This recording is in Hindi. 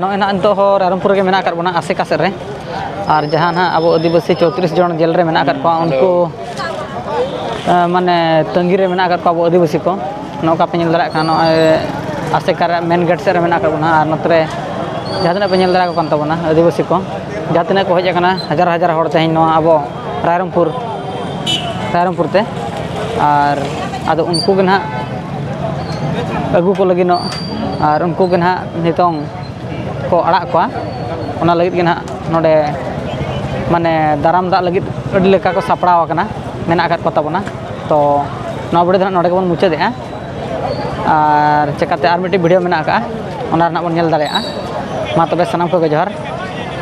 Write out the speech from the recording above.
नॉय ना तो रायरंगपुर के मेना कर बना आसे कासे रे और जहां ना अब आदिवासी 34 जन जेल रे मेना कर पा उनको माने तंगी रे मेना कर पा आदिवासी को नौका पे नेल दरा का नॉय आसे कर मेन गेट से रे मेना कर बना और नतरे जहां पे नेल दरा को कांता बना आदिवासी को जहां को हज कना हजार हजार हड़ तेहन नो अब रायरंगपुर ते और आदो उनको के ना अगू को लगी नो और उनको के ना नितों को अड़ा को लगे के ना नोडे ᱢᱟᱱᱮ ᱫᱟᱨᱟᱢ ᱫᱟᱜ ᱞᱟᱹᱜᱤᱫ ᱟᱹᱰᱤ ᱞᱮᱠᱟ ᱠᱚ ᱥᱟᱯᱲᱟᱣ ᱟᱠᱟᱱᱟ, ᱢᱮᱱᱟᱜ ᱟᱠᱟᱫ ᱠᱚ ᱛᱟᱵᱚᱱᱟ᱾ ᱛᱚ ᱱᱚᱣᱟ ᱵᱷᱤᱰᱤᱭᱳ ᱫᱚ ᱱᱚᱰᱮ ᱜᱮᱵᱚᱱ ᱢᱩᱪᱟᱹᱫᱮᱜᱼᱟ, ᱟᱨ ᱪᱮᱠᱟᱛᱮ ᱟᱨ ᱢᱤᱫᱴᱤᱡ ᱵᱷᱤᱰᱤᱭᱳ ᱢᱮᱱᱟᱜ ᱟᱠᱟᱫᱼᱟ ᱚᱱᱟ ᱨᱮᱱᱟᱜ ᱵᱚᱱ ᱧᱮᱞ ᱫᱟᱲᱮᱭᱟᱜᱼᱟ᱾ ᱢᱟ ᱛᱚᱵᱮ ᱥᱟᱱᱟᱢ ᱠᱚᱜᱮ ᱡᱚᱦᱟᱨ᱾